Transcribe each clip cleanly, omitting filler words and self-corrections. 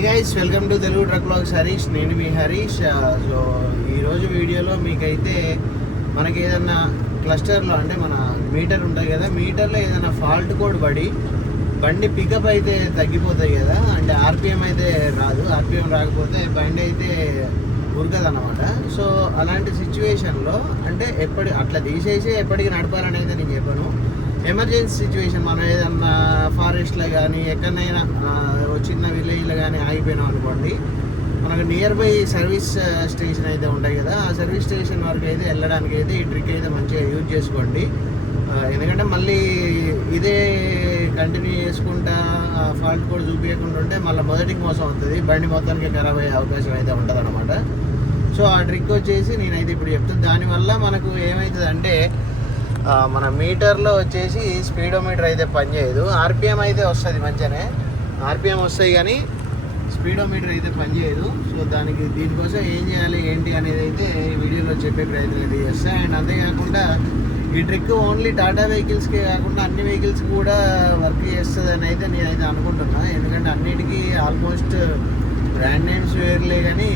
Hi guys, welcome to Telugu truck vlogs Harish. నేను మీ Harish. So ఈరోజు వీడియోలో మీకైతే మనకి ఏదన్నా క్లస్టర్లో అంటే మన మీటర్ ఉంటుంది కదా, మీటర్లో ఏదైనా ఫాల్ట్ కోడ్ పడి బండి పికప్ అయితే తగ్గిపోతాయి కదా, అంటే ఆర్పిఎం అయితే రాదు. ఆర్పిఎం రాకపోతే బండి అయితే ఉరకదన్నమాట. సో అలాంటి సిచ్యువేషన్లో అంటే అట్లా తీసేసి ఎప్పటికీ నడపాలని అయితే నేను చెప్పాను. ఎమర్జెన్సీ సిచ్యువేషన్, మనం ఏదన్నా ఫారెస్ట్లో కానీ ఎక్కడైనా చిన్న విలేజ్లో కానీ ఆగిపోయినాం అనుకోండి, మనకు నియర్ బై సర్వీస్ స్టేషన్ అయితే ఉంటాయి కదా, ఆ సర్వీస్ స్టేషన్ వరకు అయితే వెళ్ళడానికి అయితే ఈ ట్రిక్ అయితే మంచిగా యూజ్ చేసుకోండి. ఎందుకంటే మళ్ళీ ఇదే కంటిన్యూ చేసుకుంటా ఫాల్ట్ కూడా చూపించకుండా ఉంటే మళ్ళీ మొదటికి మోసం అవుతుంది, బండి మొత్తానికి ఖరాబ్ అయ్యే అవకాశం అయితే ఉంటుంది అనమాట. సో ఆ ట్రిక్ వచ్చేసి నేనైతే ఇప్పుడు చెప్తాను. దానివల్ల మనకు ఏమవుతుంది అంటే మన మీటర్లో వచ్చేసి స్పీడోమీటర్ అయితే పనిచేయదు. ఆర్పిఎం అయితే వస్తుంది, మంచిగానే ఆర్పిఎం వస్తాయి, కానీ స్పీడోమీటర్ అయితే పనిచేయదు. సో దీనికోసం ఏం చేయాలి ఏంటి అనేది అయితే ఈ వీడియోలో చెప్పే ప్రయత్నం అయితే చేస్తాను. అండ్ అంతేకాకుండా ఈ ట్రిక్ ఓన్లీ టాటా వెహికల్స్కే కాకుండా అన్ని వెహికల్స్ కూడా వర్క్ చేస్తుంది అని అయితే నేనైతే అనుకుంటున్నా. ఎందుకంటే అన్నిటికీ ఆల్మోస్ట్ బ్రాండ్ నేమ్స్ వేర్లే, కానీ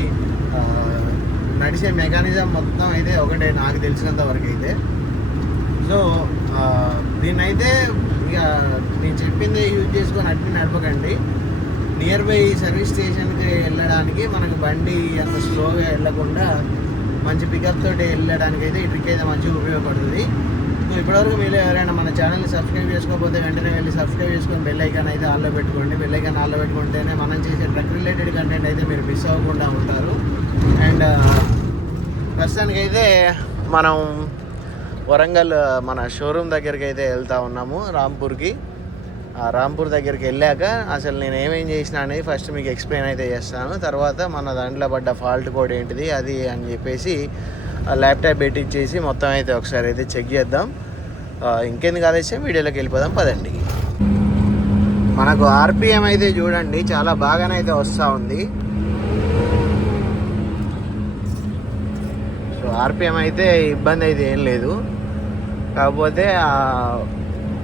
నడిచే మెకానిజం మొత్తం అయితే ఒకటే నాకు తెలిసినంత వరకు అయితే. సో దీన్నైతే ఇక నేను చెప్పింది యూజ్ చేసుకొని అట్ని నడపకండి. నియర్ బై సర్వీస్ స్టేషన్కి వెళ్ళడానికి మనకు బండి అంత స్లోగా వెళ్ళకుండా మంచి పికప్ తోటి వెళ్ళడానికి అయితే ఈ ట్రిక్ అయితే మంచిగా ఉపయోగపడుతుంది. సో ఇప్పటివరకు మీరు ఎవరైనా మన ఛానల్ని సబ్స్క్రైబ్ చేసుకోకపోతే వెంటనే వెళ్ళి సబ్స్క్రైబ్ చేసుకొని బెల్ ఐకాన్ అయితే ఆన్లో పెట్టుకోండి. బెల్ ఐకాన్ ఆన్లో పెట్టుకుంటేనే మనం చేసే ట్రక్ రిలేటెడ్ కంటెంట్ అయితే మీరు మిస్ అవ్వకుండా ఉంటారు. అండ్ ప్రస్తుతానికైతే మనం వరంగల్ మన షోరూమ్ దగ్గరికి అయితే వెళ్తూ ఉన్నాము, రాంపూర్కి. ఆ రాంపూర్ దగ్గరికి వెళ్ళాక అసలు నేను ఏమేం చేసిన అనేది ఫస్ట్ మీకు ఎక్స్ప్లెయిన్ అయితే చేస్తాను. తర్వాత మన దాంట్లో పడ్డ ఫాల్ట్ కోడ్ ఏంటిది అది అని చెప్పేసి ల్యాప్టాప్ పెట్టించేసి మొత్తం అయితే ఒకసారి అయితే చెక్ చేద్దాం. ఇంకెందుకు ఆలస్యం, వీడియోలోకి వెళ్ళిపోదాం పదండి. మనకు ఆర్పిఎం అయితే చూడండి చాలా బాగానే అయితే వస్తూ ఉంది. సో ఆర్పిఎం అయితే ఇబ్బంది అయితే ఏం లేదు. కాకపోతే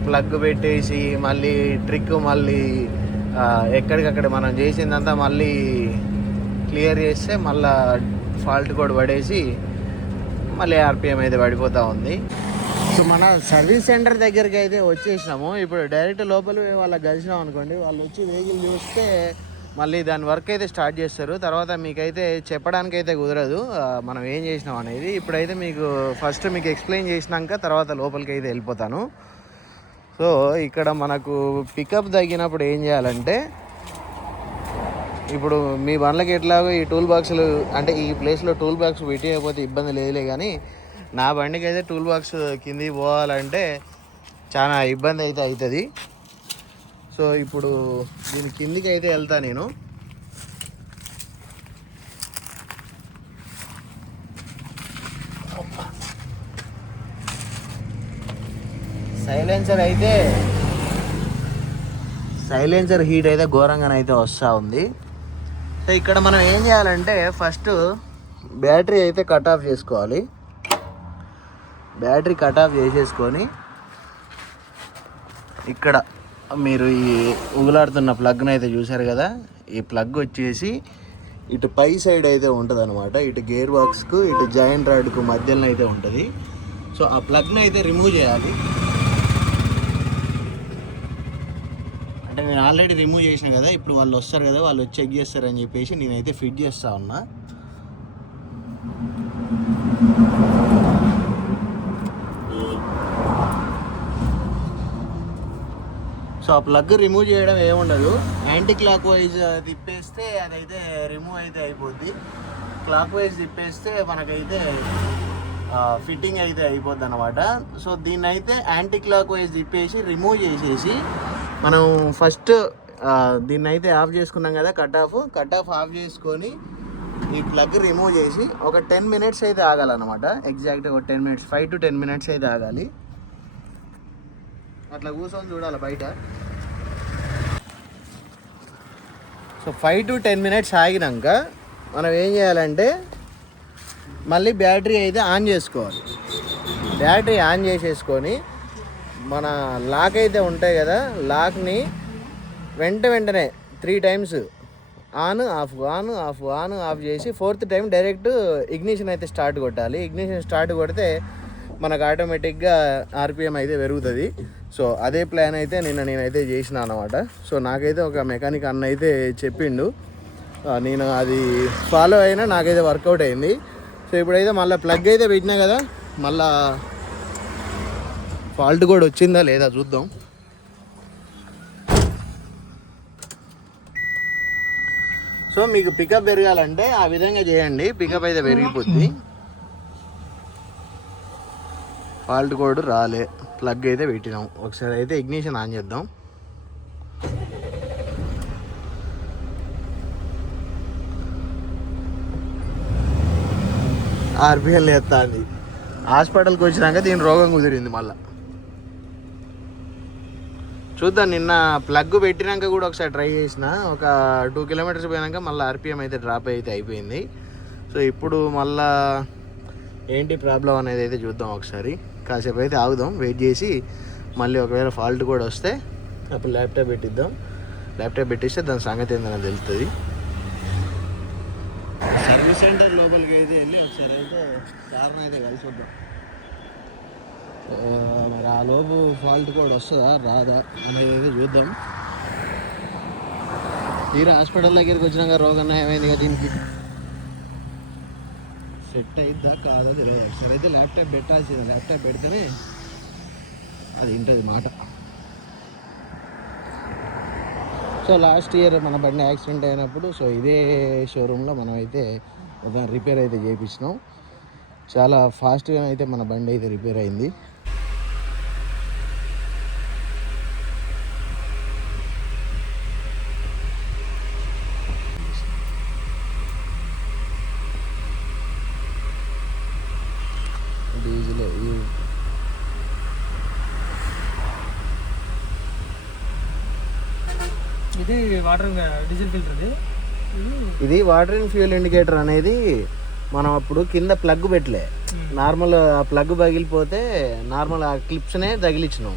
ప్లగ్ పెట్టేసి మళ్ళీ ట్రిక్ మళ్ళీ ఎక్కడికక్కడ మనం చేసిందంతా మళ్ళీ క్లియర్ చేస్తే మళ్ళీ ఫాల్ట్ కోడ్ పడేసి మళ్ళీ ఆర్పిఎం అయితే పడిపోతూ ఉంది. సో మన సర్వీస్ సెంటర్ దగ్గరికి అయితే వచ్చేసినాము. ఇప్పుడు డైరెక్ట్ లోపల వాళ్ళకి కలిసినాం అనుకోండి, వాళ్ళు వచ్చి వెహికల్ చూస్తే మళ్ళీ దాని వర్క్ అయితే స్టార్ట్ చేస్తారు. తర్వాత మీకైతే చెప్పడానికి అయితే కుదరదు మనం ఏం చేసినాం అనేది. ఇప్పుడైతే ఫస్ట్ మీకు ఎక్స్ప్లెయిన్ చేసినాక తర్వాత లోపలికి అయితే వెళ్ళిపోతాను. సో ఇక్కడ మనకు పికప్ తగ్గినప్పుడు ఏం చేయాలంటే, ఇప్పుడు మీ బండ్లకి ఎట్లాగో ఈ టూల్ బాక్సులు అంటే ఈ ప్లేస్లో టూల్ బాక్స్ పెట్టిపోతే ఇబ్బంది లేదులే, కానీ నా బండికి అయితే టూల్ బాక్స్ కిందికి పోవాలంటే చాలా ఇబ్బంది అయితే అవుతుంది. సో ఇప్పుడు దీని కిందికి అయితే వెళ్తా నేను. సైలెన్సర్ హీట్ అయితే ఘోరంగానైతే అయితే వస్తూ ఉంది. సో ఇక్కడ మనం ఏం చేయాలంటే ఫస్ట్ బ్యాటరీ అయితే కట్ ఆఫ్ చేసుకోవాలి. బ్యాటరీ కట్ ఆఫ్ చేసేసుకొని ఇక్కడ మీరు ఈ ఉగులాడుతున్న ప్లగ్ని అయితే చూసారు కదా, ఈ ప్లగ్ వచ్చేసి ఇటు పై సైడ్ అయితే ఉంటుంది అనమాట. ఇటు గేర్ బాక్స్కు ఇటు జాయింట్ రాడ్కు మధ్యలో అయితే ఉంటుంది. సో ఆ ప్లగ్ని అయితే రిమూవ్ చేయాలి. అంటే నేను ఆల్రెడీ రిమూవ్ చేసిన కదా, ఇప్పుడు వాళ్ళు వస్తారు కదా, వాళ్ళు వచ్చి చెక్ చేస్తారని చెప్పేసి నేనైతే ఫిట్ చేస్తూ ఉన్నా. సో ఆ ప్లగ్ రిమూవ్ చేయడం ఏముండదు, యాంటీ క్లాక్ వైజ్ తిప్పేస్తే అదైతే రిమూవ్ అయితే అయిపోద్ది. క్లాక్ వైజ్ తిప్పేస్తే మనకైతే ఫిట్టింగ్ అయితే అయిపోద్ది అనమాట. సో దీన్ని అయితే యాంటీ క్లాక్ వైజ్ తిప్పేసి రిమూవ్ చేసేసి మనం ఫస్ట్ దీన్ని అయితే ఆఫ్ చేసుకున్నాం కదా, కట్ ఆఫ్ ఆఫ్ చేసుకొని ఈ ప్లగ్ రిమూవ్ చేసి ఒక 10 minutes అయితే ఆగాలన్నమాట. ఎగ్జాక్ట్గా ఒక 10 minutes, 5 to 10 minutes అయితే ఆగాలి. అట్లా కూర్చొని చూడాలి బయట. సో 5 to 10 minutes ఆగినాక మనం ఏం చేయాలంటే మళ్ళీ బ్యాటరీ అయితే ఆన్ చేసుకోవాలి. బ్యాటరీ ఆన్ చేసేసుకొని మన లాక్ అయితే ఉంటాయి కదా, లాక్ని వెంటనే 3 times ఆన్ ఆఫ్ చేసి 4th టైం డైరెక్ట్ ఇగ్నిషన్ అయితే స్టార్ట్ కొట్టాలి. ఇగ్నిషన్ స్టార్ట్ కొడితే మనకు ఆటోమేటిక్గా ఆర్పిఎం అయితే పెరుగుతుంది. సో అదే ప్లాన్ అయితే నేనైతే చేసిన అనమాట. సో నాకైతే ఒక మెకానిక్ అన్న అయితే చెప్పిండు, నేను అది ఫాలో అయినా నాకైతే వర్కౌట్ అయింది. సో ఇప్పుడైతే మళ్ళీ ప్లగ్ అయితే పెట్టినా కదా, మళ్ళా ఫాల్ట్ కూడా వచ్చిందా లేదా చూద్దాం. సో మీకు పికప్ పెరగాలంటే ఆ విధంగా చేయండి, పికప్ అయితే పెరిగిపోద్ది. ఫాల్ట్ కోడ్ రాలే, ప్లగ్ అయితే పెట్టినాం. ఒకసారి అయితే ఇగ్నిషన్ ఆన్ చేద్దాం. ఆర్పిఎల్ ఎత్తాంది. హాస్పిటల్కి వచ్చినాక దీని రోగం కుదిరింది. మళ్ళీ చూద్దాం. నిన్న ప్లగ్ పెట్టినాక కూడా ఒకసారి ట్రై చేసిన, ఒక 2 కిలోమీటర్స్ పోయినాక మళ్ళీ ఆర్పిఎం అయితే డ్రాప్ అయితే అయిపోయింది. సో ఇప్పుడు మళ్ళా ఏంటి ప్రాబ్లం అనేది అయితే చూద్దాం. ఒకసారి కాసేపు అయితే ఆగుదాం, వెయిట్ చేసి మళ్ళీ ఒకవేళ ఫాల్ట్ కూడా వస్తే అప్పుడు ల్యాప్టాప్ పెట్టిద్దాం. ల్యాప్టాప్ పెట్టిస్తే దాని సంగతి ఏందని తెలుస్తుంది. సర్వీస్ సెంటర్ లోపలికి అయితే వెళ్ళి ఒకసారి అయితే కార్ని అయితే కలిసి వద్దాం. మరి ఆ లోపు ఫాల్ట్ కూడా వస్తుందా రాదా అనేది అయితే చూద్దాం. తీరా హాస్పిటల్ దగ్గరికి వచ్చినాక రోగం ఏమైంది కదా, దీనికి సెట్ అయిద్దా కాదో తెలియదు. ఒకసారి అయితే ల్యాప్టాప్ పెట్టాల్సింది. ల్యాప్టాప్ పెడితేనే అది వింటుంది మాట. సో లాస్ట్ ఇయర్ మన బండి యాక్సిడెంట్ అయినప్పుడు సో ఇదే షోరూంలో మనం అయితే ఒక రిపేర్ అయితే చేయించినాం. చాలా ఫాస్ట్గా అయితే మన బండి అయితే రిపేర్ అయింది. డీజిల్ ఇది వాటర్ డీజిల్ ఫిల్టర్. ఇది వాటర్ అండ్ ఫ్యూయల్ ఇండికేటర్ అనేది మనం అప్పుడు కింద ప్లగ్ పెట్టలే, నార్మల్ ఆ ప్లగ్ పగిలిపోతే నార్మల్ ఆ క్లిప్స్నే తగిలిచ్చినాం.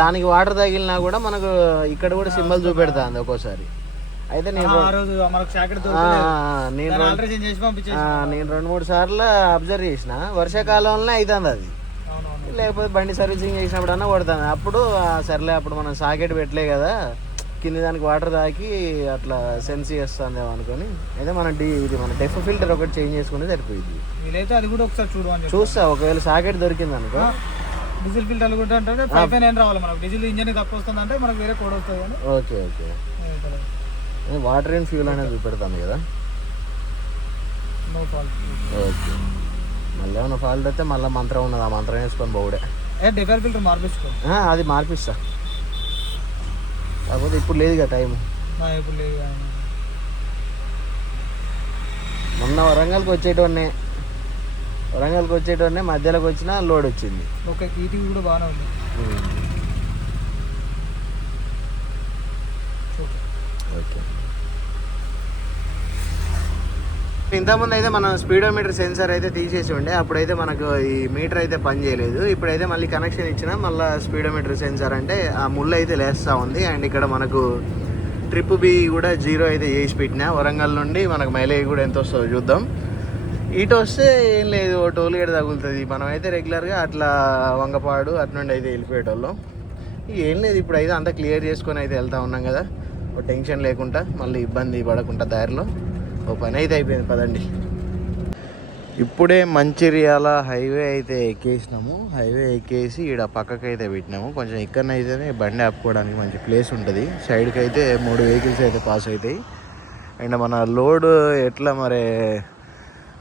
దానికి వాటర్ తగిలినా కూడా మనకు ఇక్కడ కూడా సింబల్ చూపెడుతుంది ఒక్కోసారి. అయితే నేను 2-3 సార్లు అబ్జర్వ్ చేసిన, వర్షాకాలంలో అవుతుంది అది. లేకపోతే బండి సర్వీసింగ్ చేసినప్పుడు అన్నా కొడుతుంది. అప్పుడు సర్లే, అప్పుడు మనం సాకెట్ పెట్టలే కదా, కింద దానికి వాటర్ తాకి అట్లా సెన్స్ చేస్తుందేమో అనుకొని అయితే ఇది మన డెఫ్ ఫిల్టర్ ఒకటి చేంజ్ చేసుకుని సరిపోయింది. వీలైతే అది కూడా ఒకసారి చూస్తా, ఒకవేళ సాకెట్ దొరికింది అనుకో. డీజిల్ ఫిల్టర్ కూడా అంటే 5 రావాలి మనకు. డీజిల్ ఇంజన్ తక్కువ వస్తుంది అంటే మనకు వేరే కోడ్ వస్తుంది కానీ. ఓకే వాటర్ అండ్ ఫ్యూల్ అనేది చూపెడతాను కదా. No fault. ఓకే, మళ్ళీ ఏమైనా ఫాల్ట్ అయితే మళ్ళీ మంత్రం ఉన్నది, ఆ మంత్రం వేసుకొని పోవుడే. Differ filter మార్పించుకో. అది మార్పిస్తా, కాకపోతే ఇప్పుడు లేదు కదా టైం. ఇప్పుడు లేదు. మొన్న వరంగల్కి వచ్చేటోనే మధ్యలోకి వచ్చిన లోడ్ వచ్చింది. ఓకే, ఈటీవీ కూడా బాగానే ఉంది. ఓకే, ఇంతకుముందు అయితే మనం స్పీడోమీటర్ సెన్సార్ అయితే తీసేసి ఉండే, అప్పుడైతే మనకు ఈ మీటర్ అయితే పని చేయలేదు. ఇప్పుడైతే మళ్ళీ కనెక్షన్ ఇచ్చిన మళ్ళీ స్పీడోమీటర్ సెన్సార్ అంటే ఆ ముళ్ళు అయితే లేస్తూ ఉంది. అండ్ ఇక్కడ మనకు ట్రిప్ బి కూడా 0 అయితే చేసి పెట్టినా. వరంగల్ నుండి మనకు మైలేజ్ కూడా ఎంత వస్తుందో చూద్దాం. ఇటు వస్తే ఏం లేదు, టోల్ గేట్ తగులుతుంది. మనం అయితే రెగ్యులర్గా అట్లా వంగపాడు అటు నుండి అయితే వెళ్ళిపోయేటోళ్ళం. ఏం లేదు, ఇప్పుడు అయితే అంతా క్లియర్ చేసుకొని అయితే వెళ్తూ ఉన్నాం కదా, ఒక టెన్షన్ లేకుండా, మళ్ళీ ఇబ్బంది పడకుండా దారిలో. ఓ పని అయితే అయిపోయింది, పదండి. ఇప్పుడే మంచిర్యాల హైవే అయితే ఎక్కేసినాము. హైవే ఎక్కేసి ఇక్కడ పక్కకి అయితే పెట్టినాము. కొంచెం ఇక్కడనైతేనే బండి ఆపుకోవడానికి మంచి ప్లేస్ ఉంటుంది. సైడ్కి అయితే 3 వెహికల్స్ అయితే పాస్ అవుతాయి. అండ్ మన లోడ్ ఎట్లా మరి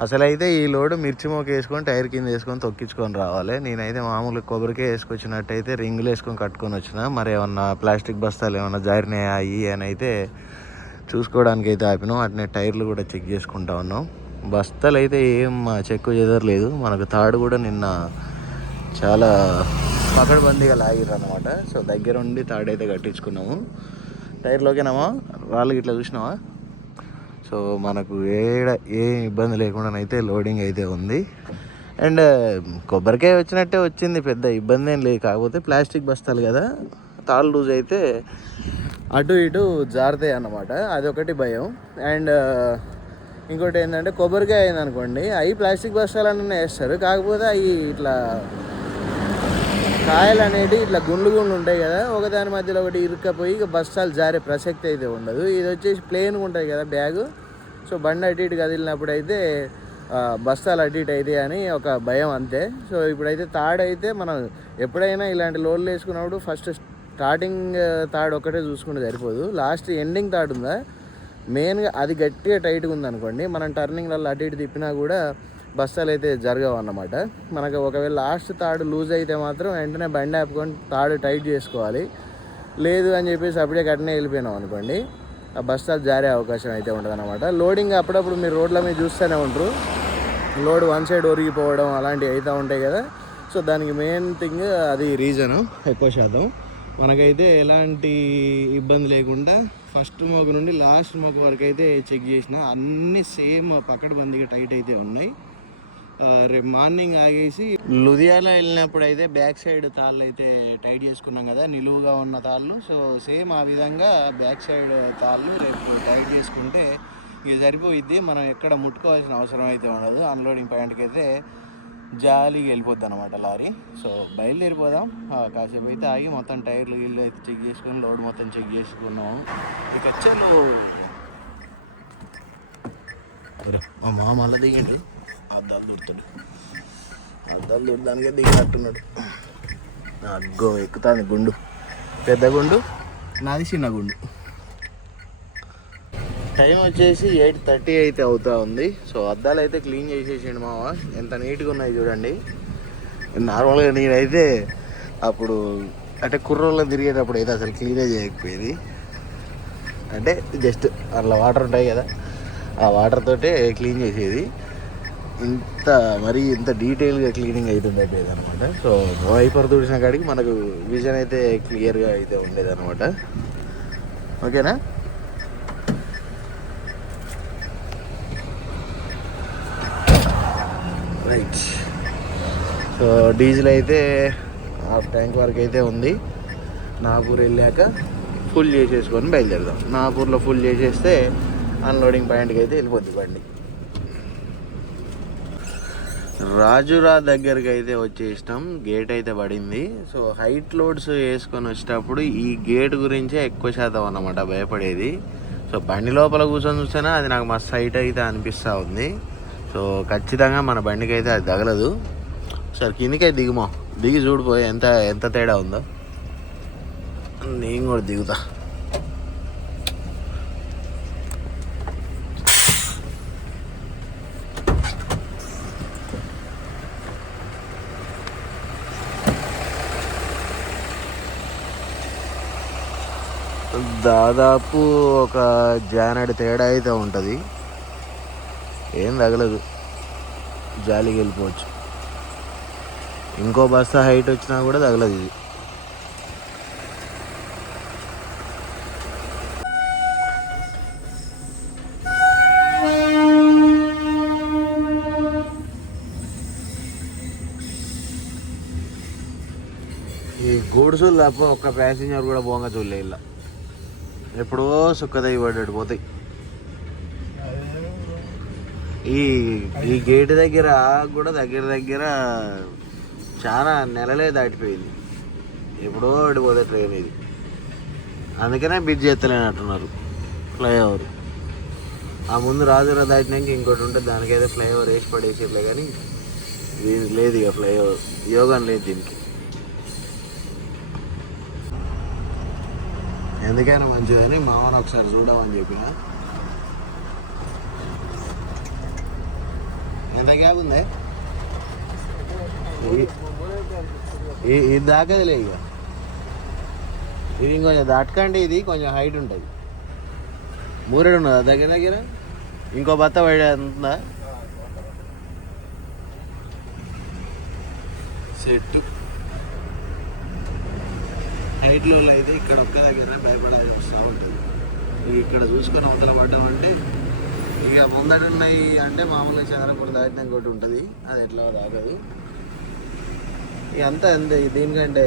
అసలు అయితే ఈ లోడ్ మిర్చి మోక వేసుకొని టైర్ కింద వేసుకొని తొక్కించుకొని రావాలి. నేనైతే మామూలుగా కొబ్బరికాయ వేసుకొచ్చినట్టయితే రింగులు వేసుకొని కట్టుకొని వచ్చిన. మరి ఏమన్నా ప్లాస్టిక్ బస్తాలు ఏమన్నా జారినాయి అని అయితే చూసుకోవడానికి అయితే ఆపినాం. అట్నే టైర్లు కూడా చెక్ చేసుకుంటా ఉన్నాం. బస్తాలు అయితే ఏం చెక్కు చెదరలేదు. మనకు తాడు కూడా నిన్న చాలా పకడ్బందీగా లాగిర్రు అనమాట. సో దగ్గర ఉండి తాడైతే కట్టించుకున్నాము. టైర్లోకేనామా వాళ్ళకి ఇట్లా చూసినావా. సో మనకు ఏ ఇబ్బంది లేకుండా అయితే లోడింగ్ అయితే ఉంది. అండ్ కొబ్బరికాయ వచ్చినట్టే వచ్చింది, పెద్ద ఇబ్బంది ఏం లేదు. కాకపోతే ప్లాస్టిక్ బస్తాలు కదా, తాళ్ళు లూజ్ అయితే అటు ఇటు జారుతాయి అన్నమాట, అదొకటి భయం. అండ్ ఇంకోటి ఏంటంటే కొబ్బరికాయ అయింది అనుకోండి, అవి ప్లాస్టిక్ బస్తాలన్నీ వేస్తారు, కాకపోతే అవి ఇట్లా కాయలు అనేవి ఇట్లా గుండ్లు ఉంటాయి కదా, ఒకదాని మధ్యలో ఒకటి ఇరుక్కపోయి ఇక బస్తాలు జారే ప్రసక్తి అయితే ఉండదు. ఇది వచ్చేసి ప్లెయిన్గా ఉంటుంది కదా బ్యాగు, సో బండి అటు ఇటు కదిలినప్పుడు అయితే బస్తాలు అటు ఇటు అయితే అని ఒక భయం అంతే. సో ఇప్పుడైతే తాడు అయితే మనం ఎప్పుడైనా ఇలాంటి లోడ్లు వేసుకున్నప్పుడు ఫస్ట్ స్టార్టింగ్ తాడు ఒక్కటే చూసుకుంటే సరిపోదు, లాస్ట్ ఎండింగ్ తాడు ఉందా మెయిన్గా అది గట్టిగా టైట్గా ఉందనుకోండి, మనం టర్నింగ్లలో అటు ఇటు తిప్పినా కూడా బస్తాలు అయితే జరగవు అన్నమాట. మనకు ఒకవేళ లాస్ట్ తాడు లూజ్ అయితే మాత్రం వెంటనే బండి ఆపుకొని తాడు టైట్ చేసుకోవాలి, లేదు అని చెప్పేసి అప్పుడే కట్టినే వెళ్ళిపోయినాం అనుకోండి, ఆ బస్తాలు జారే అవకాశం అయితే ఉంటుంది అనమాట. లోడింగ్ అప్పుడప్పుడు మీరు రోడ్ల మీద చూస్తూనే ఉంటారు, లోడ్ వన్ సైడ్ ఒరిగిపోవడం అలాంటివి అవుతూ ఉంటాయి కదా. సో దానికి మెయిన్ థింగ్ అది రీజను ఎక్కువ శాతం. మనకైతే ఎలాంటి ఇబ్బంది లేకుండా ఫస్ట్ మోక నుండి లాస్ట్ మోక వరకు అయితే చెక్ చేసిన, అన్నీ సేమ్ పకడ్బందీగా టైట్ అయితే ఉన్నాయి. రేపు మార్నింగ్ ఆగేసి లుధియాల వెళ్ళినప్పుడు అయితే బ్యాక్ సైడ్ తాళ్ళు అయితే టైట్ చేసుకున్నాం కదా, నిలువుగా ఉన్న తాళ్ళు. సో సేమ్ ఆ విధంగా బ్యాక్ సైడ్ తాళ్ళు రేపు టైట్ చేసుకుంటే ఇది సరిపోయిద్ది, మనం ఎక్కడ ముట్టుకోవాల్సిన అవసరం అయితే ఉండదు. అన్లోడింగ్ పాయింట్కి అయితే జాలీగా వెళ్ళిపోద్ది అనమాట లారీ. సో బయలుదేరిపోదాం, కాసేపు అయితే ఆగి మొత్తం టైర్లు గిల్లు అయితే చెక్ చేసుకొని లోడ్ మొత్తం చెక్ చేసుకున్నాము. ఇక వచ్చి మా మామ అలా దిగండి, అద్దాలు దుడుతాడు, అద్దాలు దుడదానికే దిగినట్టున్నాడు. అగ్గో ఎక్కుతాను గుండు, పెద్ద గుండు నాది చిన్న గుండు. టైం వచ్చేసి 8:30 అయితే అవుతా ఉంది. సో అద్దాలు అయితే క్లీన్ చేసేసిండు మామ, ఎంత నీట్గా ఉన్నాయి చూడండి. నార్మల్గా నేనైతే అప్పుడు అంటే కుర్రోళ్ళ తిరిగేటప్పుడు అయితే అసలు క్లీనే చేయకపోయేది, అంటే జస్ట్ అట్లా వాటర్ ఉంటాయి కదా, ఆ వాటర్ తోటే క్లీన్ చేసేది. ఇంత డీటెయిల్గా క్లీనింగ్ అవుతుంది అయిపోయేది అనమాట. సో వైపర్ తుడిసిన కాడికి మనకు విజన్ అయితే క్లియర్గా అయితే ఉండేది అనమాట. ఓకేనా. రైట్. సో డీజిల్ అయితే హాఫ్ ట్యాంక్ వరకు అయితే ఉంది. నాగపూర్ వెళ్ళాక ఫుల్ చేసేసుకొని బయలుదేరదాం. నాగపూర్లో ఫుల్ చేసేస్తే అన్లోడింగ్ పాయింట్కి అయితే వెళ్ళిపోద్ది బండి. రాజురా దగ్గరికి అయితే వచ్చేసినాం, గేట్ అయితే పడింది. సో హైట్ లోడ్స్ వేసుకొని వచ్చేటప్పుడు ఈ గేట్ గురించే ఎక్కువ శాతం అన్నమాట భయపడేది. సో బండి లోపల కూర్చొని చూస్తేనే అది నాకు మస్తు హైట్ అయితే అనిపిస్తూ ఉంది. సో ఖచ్చితంగా మన బండికి అయితే అది తగలదు. సరే కిందికైతే దిగుమా, దిగి చూడిపోయి ఎంత తేడా ఉందో. నేను కూడా దిగుతా. దాదాపు ఒక జానడి తేడా అయితే ఉంటుంది, ఏం తగలదు, జాలికి వెళ్ళిపోవచ్చు. ఇంకో బస్తా హైట్ వచ్చినా కూడా తగలదు ఇది. ఈ గూడ్సులు తప్ప ఒక్క ప్యాసింజర్ కూడా పోగా చూడలే ఇలా, ఎప్పుడో సుక్కదయ్యి పడ్డాడు పోతాయి. ఈ గేట్ దగ్గర కూడా దగ్గర చాలా నెలలే దాటిపోయింది, ఎప్పుడో పడిపోతే ట్రైన్ ఇది. అందుకనే బ్రిడ్జ్ ఎత్తలేనట్టున్నారు ఫ్లైఓవర్. ఆ ముందు రాజురా దాటినాక ఇంకోటి ఉంటుంది, దానికైతే ఫ్లైఓవర్ వేసి పడేసిర్లే, కానీ దీనికి లేదు ఇక ఫ్లైఓవర్, యోగం లేదు దీనికి. ఎందుకైనా మంచిదని మామని ఒకసారి చూడమని చెప్పిన. ఎంత గ్యాప్ ఉంది ఇది దాకదిలే, ఇక ఇది ఇంకొంచెం దాటకండి, ఇది కొంచెం హైట్ ఉంటుంది. మూరేడు ఉన్నదా దగ్గర ఇంకో బత్త పడేందా సెట్. హైట్లో అయితే ఇక్కడ ఒక్క దగ్గర భయపడాలి వస్తూ ఉంటుంది. ఇక్కడ చూసుకొని అవతల పడ్డామంటే ఇక ముందట ఉన్నాయి అంటే మామూలుగా చంద్రపూర్ దాటిన ఇంకోటి ఉంటుంది, అది ఎట్లా రాగదు. ఇక అంతా అంతే, దీనికంటే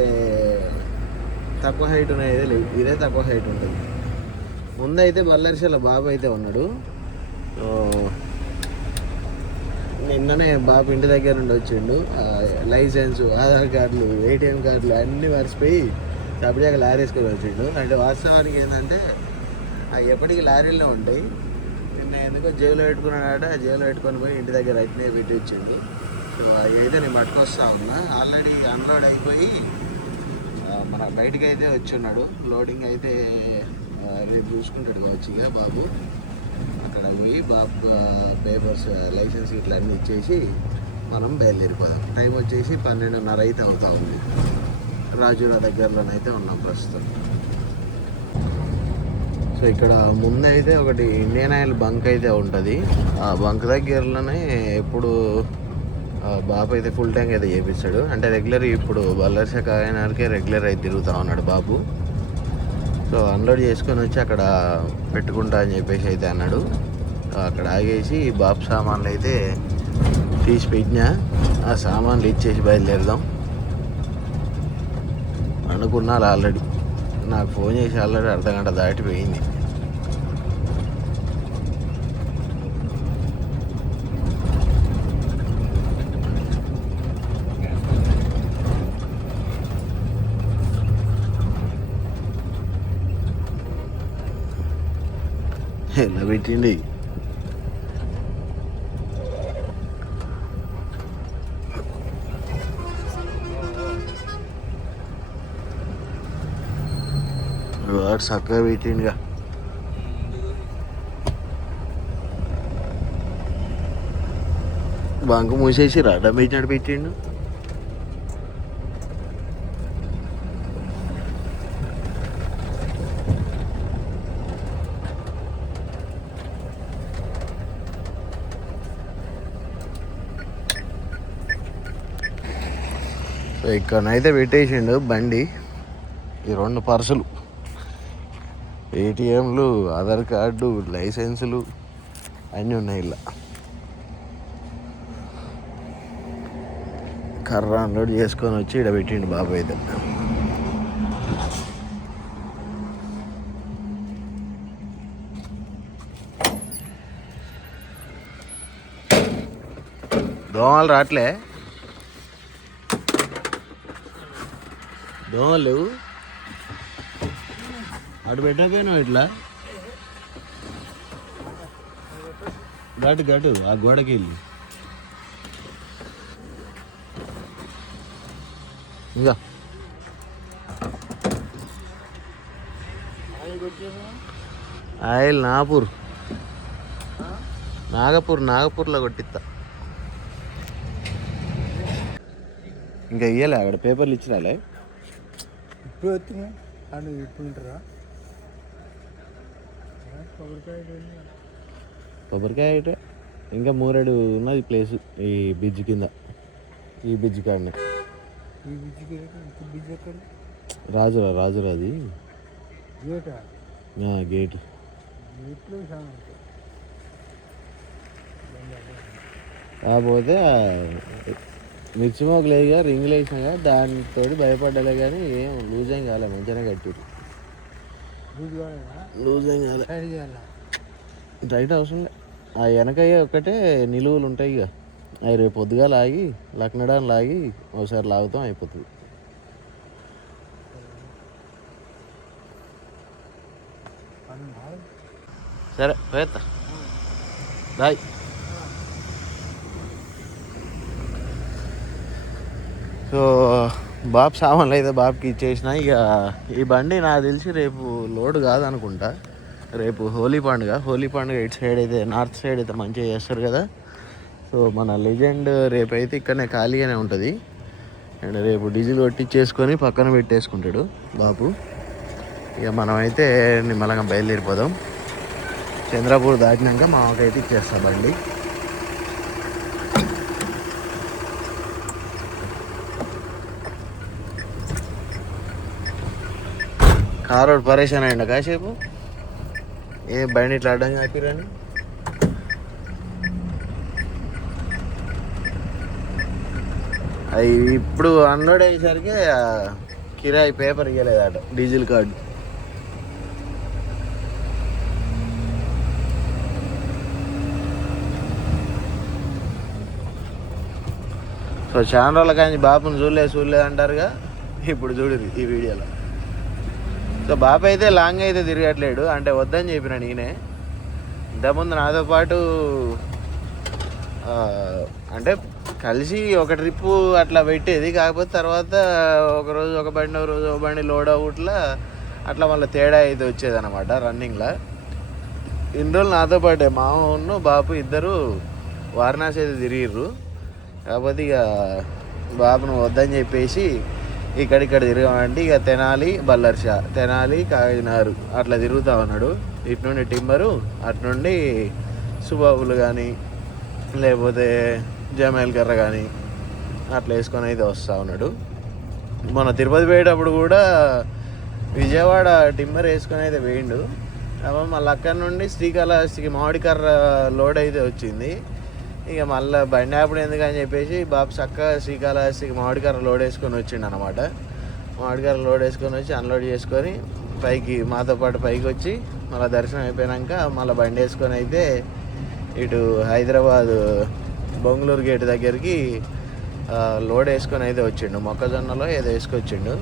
తక్కువ హైట్ ఉన్నాయి, ఇదే తక్కువ హైట్ ఉంటుంది. ముందైతే బల్లార్షల బాబు అయితే ఉన్నాడు. సో నిన్ననే బాబు ఇంటి దగ్గర నుండి వచ్చిండు. లైసెన్సు, ఆధార్ కార్డులు, ఏటీఎం కార్డులు అన్నీ మర్చిపోయి సపరేట్గా లారీ వేసుకొని వచ్చిండు. అంటే వాస్తవానికి ఏంటంటే అవి ఎప్పటికీ లారీలో ఉంటాయి. నిన్న ఎందుకో జేబులో పెట్టుకున్నాడట, జేబులో పెట్టుకొని పోయి ఇంటి దగ్గర అట్నే పెట్టి ఇచ్చిండు. సో అయితే నేను పట్టుకొస్తా ఉన్నా. ఆల్రెడీ అన్లోడ్ అయిపోయి మన బయటకు అయితే వచ్చి ఉన్నాడు. లోడింగ్ అయితే రేపు చూసుకుంటాడు కావచ్చు ఇక బాబు. అక్కడ పోయి బాబు పేపర్స్, లైసెన్స్ ఇట్లా అన్నీ ఇచ్చేసి మనం బయలుదేరిపోదాం. టైం వచ్చేసి 12:30 అయితే అవుతా ఉంది. రాజుల దగ్గరలోనైతే ఉన్నాం ప్రస్తుతం. సో ఇక్కడ ముందైతే ఒకటి ఇండియన్ ఆయిల్ బంక్ అయితే ఉంటుంది. ఆ బంక్ దగ్గరలోనే ఎప్పుడు బాబు అయితే ఫుల్ ట్యాంక్ అయితే చేపిస్తాడు. అంటే రెగ్యులర్ ఇప్పుడు బల్లర్ష కాయనానికే రెగ్యులర్ అయితే తిరుగుతూ ఉన్నాడు బాబు. సో అన్లోడ్ చేసుకొని వచ్చి అక్కడ పెట్టుకుంటా అని చెప్పేసి అయితే అన్నాడు. అక్కడ ఆగేసి బాబు సామాన్లు అయితే తీసి పెట్టినా. ఆ సామాన్లు ఇచ్చేసి బయలుదేరదాం అనుకున్నాను. ఆల్రెడీ నాకు ఫోన్ చేసి ఆల్రెడీ అర్ధగంట దాటిపోయింది. ఎలా పెట్టిండి వాడు చక్కగా పెట్టిండుగా. బంకు మూసేసి రావడం పెట్టినట్టు పెట్టిండు. సో ఇక్కడనైతే పెట్టేసిండు బండి. ఈ 2 పర్సులు, ఏటీఎంలు, ఆధార్ కార్డు, లైసెన్సులు అన్నీ ఉన్నాయి. ఇలా కర్ర అన్లోడ్ చేసుకొని వచ్చి ఇక్కడ పెట్టిండు బాబు అయితే. దోమలు రావట్లే, దోమలు లేవు. అటు పెట్టకపోయినావు ఇట్లా గటు గటు ఆ గోడకి వెళ్ళి ఇంకా ఆయిల్ నాగపూర్లో కొట్టిస్తా. ఇంకా ఇయ్యలే అక్కడ పేపర్లు ఇచ్చిరాలే. ఇప్పుడు వచ్చినాయి అని ఇప్పుడు ఉంటారా? కొబ్బరికాయ అయితే ఇంకా మూరేడు ఉన్నది ప్లేసు ఈ బ్రిడ్జ్ కింద. ఈ బ్రిడ్జ్ కాడనే రాజురాది గేట్. కాకపోతే మిర్చి మొక్కలు వేయగా రింగులు వేసినాగా దానితో భయపడ్డాలే కానీ ఏం లూజ్ ఏం కాలే, మంచిగానే కట్టిరు. లూజ్ ఏం కాలే, టైట్ అవసరం లే. ఆ వెనకయ్య ఒకటే నిలువులు ఉంటాయి ఇక, అవి రేపు పొద్దుగా లాగి లక్నడాన్ని లాగి ఒకసారి లాగుతాం అయిపోతుంది. సరే పోయేస్తా, బాయ్. సో బాబు సామాన్లు అయితే బాబుకి ఇచ్చేసిన. ఇక ఈ బండి నాకు తెలిసి రేపు లోడ్ కాదనుకుంటా. రేపు హోలీ పండుగ ఇటు సైడ్ అయితే నార్త్ సైడ్ అయితే మంచిగా చేస్తారు కదా. సో మన లెజెండ్ రేపు అయితే ఇక్కడనే ఖాళీగానే ఉంటుంది. అండ్ రేపు డీజిల్ కొట్టించేసుకొని పక్కన పెట్టేసుకుంటాడు బాబు. ఇక మనమైతే నిమ్మలంగా బయలుదేరిపోదాం. చంద్రపూర్ దాటినాక మాకైతే ఇచ్చేస్తాం బండి. కారోడు పరేషాన్ అయ్యండి కాసేపు, ఏ బండి ఇట్లా అడ్డం కాపిరని. అవి ఇప్పుడు అన్లోడ్ అయ్యేసరికి కిరాయి పేపర్ ఇవ్వలేదట, డీజిల్ కార్డు. సో చాలా రోజుల కానీ బాపుని చూడలేదు అంటారుగా, ఇప్పుడు చూడరు ఈ వీడియోలో. సో బాపు అయితే లాంగ్ అయితే తిరగట్లేడు, అంటే వద్దని చెప్పిన నేనే. ఇంతకుముందు నాతో పాటు అంటే కలిసి ఒక ట్రిప్పు అట్లా పెట్టేది, కాకపోతే తర్వాత ఒకరోజు ఒక బండి రోజు ఒక బండి లోడ్ అవుట్లా అట్లా మళ్ళీ తేడా అయితే వచ్చేదన్నమాట రన్నింగ్లో. ఇన్ని రోజులు నాతో పాటే మామూను బాపు ఇద్దరు వారణాసి అయితే తిరిగిర్రు. కాకపోతే ఇక బాపును వద్దని చెప్పేసి ఇక్కడిక్కడ తిరగమంటే ఇక తెనాలి బల్లర్షా, తెనాలి కాకినారు అట్లా తిరుగుతూ ఉన్నాడు. ఇటు నుండి టింబరు, అటు నుండి సుబాబులు కానీ లేకపోతే జమైల్ కర్ర కానీ అట్లా వేసుకొని అయితే వస్తూ ఉన్నాడు. మన తిరుపతి పోయేటప్పుడు కూడా విజయవాడ టింబర్ వేసుకొని అయితే వేయండు. అప్పుడు మళ్ళీ అక్కడి నుండి శ్రీకాళహస్తికి మామిడికర్ర లోడ్ అయితే వచ్చింది. ఇక మళ్ళీ బండి ఆపుడు ఎందుకని చెప్పేసి బాబు చక్కగా శ్రీకాళహస్తికి మామిడికర్ర లోడ్ వేసుకొని వచ్చిండు అనమాట. మామిడికర్ర లోడ్ వేసుకొని వచ్చి అన్లోడ్ చేసుకొని పైకి మాతో పాటు పైకి వచ్చి మళ్ళీ దర్శనం అయిపోయాక మళ్ళీ బండి వేసుకొని అయితే ఇటు హైదరాబాద్ బొంగళూరు గేట్ దగ్గరికి లోడ్ వేసుకొని అయితే వచ్చిండు. మొక్కజొన్నలో ఏదో వేసుకొచ్చిండు.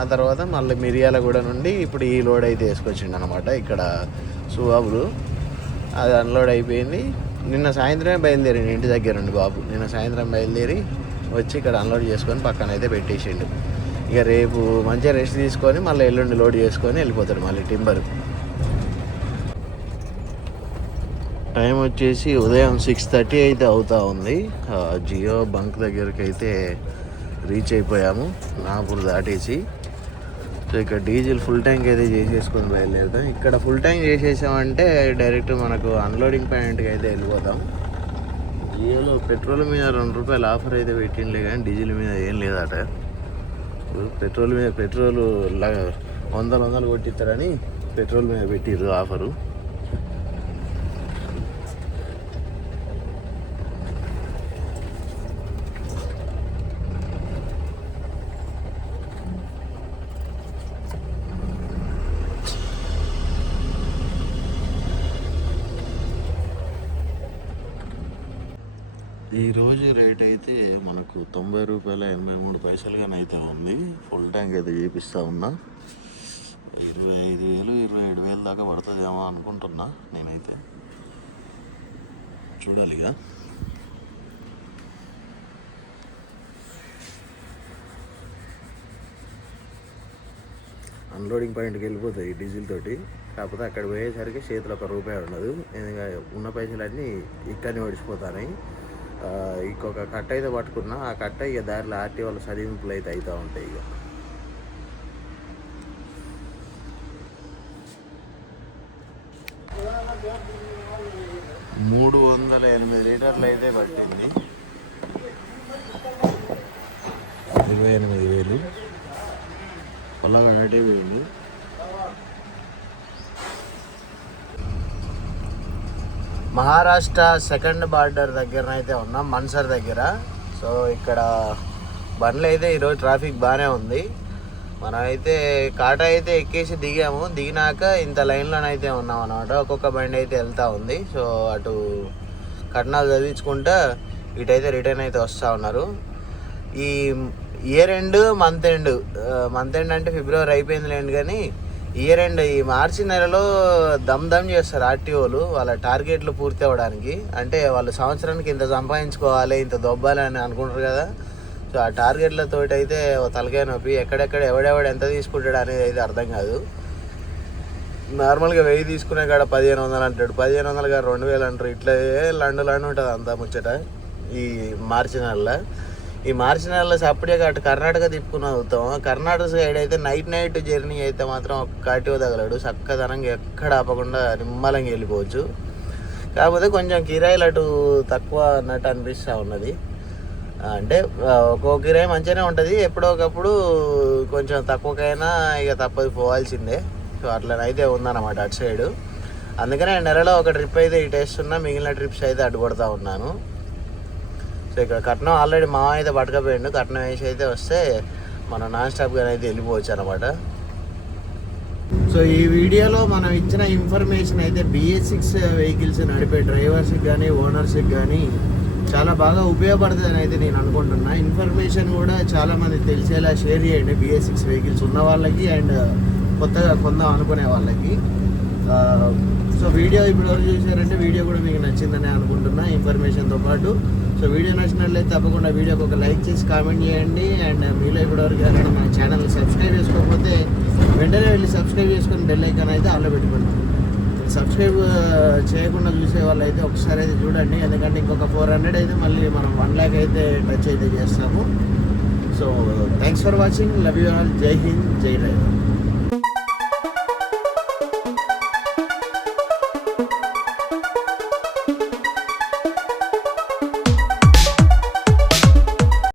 ఆ తర్వాత మళ్ళీ మిర్యాలగూడ నుండి ఇప్పుడు ఈ లోడ్ అయితే వేసుకొచ్చిండు అనమాట. ఇక్కడ సుబాబులు అది అన్లోడ్ అయిపోయింది. నిన్న సాయంత్రమే బయలుదేరిండు ఇంటి దగ్గర నుండి బాబు. నిన్న సాయంత్రం బయలుదేరి వచ్చి ఇక్కడ అన్లోడ్ చేసుకొని పక్కన అయితే పెట్టేసిండు. ఇక రేపు మంచిగా రెస్ట్ తీసుకొని మళ్ళీ ఎల్లుండి లోడ్ చేసుకొని వెళ్ళిపోతాడు మళ్ళీ టింబర్. టైం వచ్చేసి ఉదయం 6:30 అయితే అవుతూ ఉంది. జియో బంక్ దగ్గరికి అయితే రీచ్ అయిపోయాము, నాగపూర్ దాటేసి. సో ఇక్కడ డీజిల్ ఫుల్ ట్యాంక్ అయితే చేసేసుకొని బయలుదేరుతాం. ఇక్కడ ఫుల్ ట్యాంక్ చేసేసామంటే డైరెక్ట్ మనకు అన్లోడింగ్ పాయింట్కి అయితే వెళ్ళిపోతాం. జియోలో పెట్రోల్ మీద ₹2 ఆఫర్ అయితే పెట్టిండే కానీ డీజిల్ మీద ఏం లేదట. పెట్రోల్ మీద పెట్రోల్ 100 కొట్టిస్తారని పెట్రోల్ మీద పెట్టిర్రు ఆఫరు. ఈరోజు రేట్ అయితే మనకు ₹90.83 కానీ అయితే ఉంది. ఫుల్ ట్యాంక్ అయితే చేపిస్తూ ఉన్నా. 25,000 27,000 దాకా పడుతుందేమో అనుకుంటున్నా నేనైతే. చూడాలిగా. అన్లోడింగ్ పాయింట్కి వెళ్ళిపోతాయి డీజిల్ తోటి. కాకపోతే అక్కడ పోయేసరికి చేతిలో ₹1 ఉండదు. ఎందుకంటే ఉన్న పైసలన్నీ ఇక్కడనే ఒడిచిపోతాయి. ఇంకొక కట్ట అయితే పట్టుకున్నా, ఆ కట్ట ఇక దారిలో ఆర్టీ వాళ్ళ సరివింపులు అయితే అవుతూ ఉంటాయి. ఇక $308 అయితే పట్టింది. 28,000 పొలాగా నటే పోయింది. మహారాష్ట్ర సెకండ్ బార్డర్ దగ్గర అయితే ఉన్నాం, మన్సర్ దగ్గర. సో ఇక్కడ బండ్లు అయితే ఈరోజు ట్రాఫిక్ బాగానే ఉంది. మనం అయితే కాటా అయితే ఎక్కేసి దిగాము. దిగినాక ఇంత లైన్లోనైతే ఉన్నాం అన్నమాట. ఒక్కొక్క బండి అయితే వెళ్తూ ఉంది. సో అటు కట్నాలు చదివించుకుంటా ఇటైతే రిటర్న్ అయితే వస్తూ ఉన్నారు. ఈ ఇయర్ ఎండ్ మంత్ ఎండ్ అంటే ఫిబ్రవరి అయిపోయింది లేండి, కానీ ఇయర్ ఎండ్ ఈ మార్చి నెలలో దమ్ చేస్తారు ఆర్టీఓలు వాళ్ళ టార్గెట్లు పూర్తి అవ్వడానికి. అంటే వాళ్ళు సంవత్సరానికి ఇంత సంపాదించుకోవాలి, ఇంత దొబ్బాలి అని అనుకుంటారు కదా. సో ఆ టార్గెట్లతో అయితే తలకాయ నొప్పి. ఎక్కడెక్కడ ఎవడెవడు ఎంత తీసుకుంటాడు అనేది అయితే అర్థం కాదు. నార్మల్గా 1000 తీసుకునే కాడ 1500 అంటాడు, 1500 కాడ 2000 అంటారు. ఇట్లా లండు ఉంటుంది అంతా ముచ్చట ఈ మార్చి నెలలో. ఈ మార్చి నెలలో సపరేట్గా అటు కర్ణాటక తిప్పుకుని అవుతాం. కర్ణాటక సైడ్ అయితే నైట్ జర్నీ అయితే మాత్రం ఒక కాటివ తగలడు. చక్కదనంగా ఎక్కడ ఆపకుండా నిమ్మలంగా వెళ్ళిపోవచ్చు. కాకపోతే కొంచెం కిరాయిలు అటు తక్కువ అన్నట్టు అనిపిస్తూ ఉన్నది. అంటే ఒక్కో కిరాయి మంచిగానే ఉంటుంది, ఎప్పుడో ఒకప్పుడు కొంచెం తక్కువకైనా ఇక తప్పదు పోవాల్సిందే. సో అట్లనైతే ఉందన్నమాట అటు సైడు. అందుకనే నెలలో ఒక ట్రిప్ అయితే ఇటు వేస్తున్నా, మిగిలిన ట్రిప్స్ అయితే అడ్డు కొడతా ఉన్నాను. సో ఇక్కడ కట్నం ఆల్రెడీ మా అయితే పట్టుకపోయిండు. కట్నం వేసి అయితే వస్తే మనం నాన్ స్టాప్గా అయితే వెళ్ళిపోవచ్చు అనమాట. సో ఈ వీడియోలో మనం ఇచ్చిన ఇన్ఫర్మేషన్ అయితే BS6 వెహికల్స్ నడిపే డ్రైవర్స్కి కానీ ఓనర్స్కి కానీ చాలా బాగా ఉపయోగపడుతుంది అని అయితే నేను అనుకుంటున్నా. ఇన్ఫర్మేషన్ కూడా చాలా మంది తెలిసేలా షేర్ చేయండి, BS6 వెహికల్స్ ఉన్న వాళ్ళకి అండ్ కొత్తగా కొందాం అనుకునే వాళ్ళకి. సో వీడియో ఇప్పుడు ఎవరు చూసారంటే వీడియో కూడా మీకు నచ్చిందని అనుకుంటున్నా ఇన్ఫర్మేషన్తో పాటు. సో వీడియో నచ్చినట్లయితే తప్పకుండా వీడియోకి ఒక లైక్ చేసి కామెంట్ చేయండి. అండ్ మీలో ఇప్పటివరకు ఎవరైనా మన ఛానల్ని సబ్స్క్రైబ్ చేసుకోకపోతే వెంటనే వెళ్ళి సబ్స్క్రైబ్ చేసుకుని బెల్ ఐకాన్ అయితే ఆన్లో పెట్టుకోండి. సబ్స్క్రైబ్ చేయకుండా చూసే వాళ్ళు అయితే ఒకసారి అయితే చూడండి, ఎందుకంటే ఇంకొక 400 అయితే మళ్ళీ మనం 1 lakh అయితే టచ్ అయితే చేస్తాము. So thanks for watching, love you all, జై హింద్, జై డ్రైవర్.